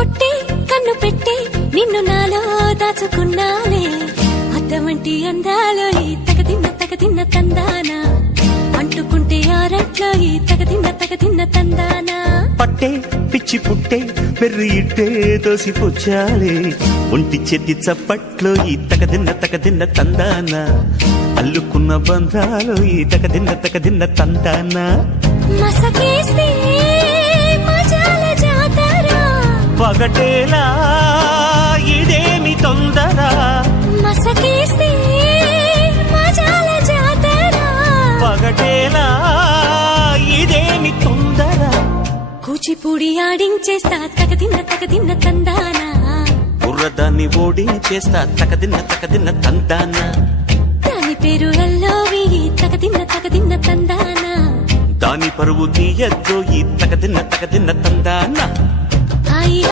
కొట్టి కన్ను పెట్టి నిన్ను నాలో దాచుకున్నాలే అద్దమంటి అందాలో ఈ తగదిన్న తందానా అంటుకుంటే ఆరట్లో ఈ తగదిన్న తందానా పట్టే పిచ్చి పుట్టే పెర్రి ఇట్టే దోసిపుచ్చాలే ఒంటి చెట్టి చప్పట్లో ఈ తగదిన్న తందానా అల్లుకున్న బంధాలు ఈ తగదిన్న తందానా మసకేస్తే మజాల జాతర పగటేలా ఇదేమి తొందర మసకేస్తే మజాల జాతర పగటేలా ఇదేమి తొందర కూచిపూడి ఆడించేస్తా తగదిన్న తందానా బుర్రదాన్ని ఓడించేస్తా తగదిన్న తందానా దాని పేరు ఎల్లోవి తగదిన్న తందానా దాని పరువు తీయద్దు ఈ తగదిన్న తందానా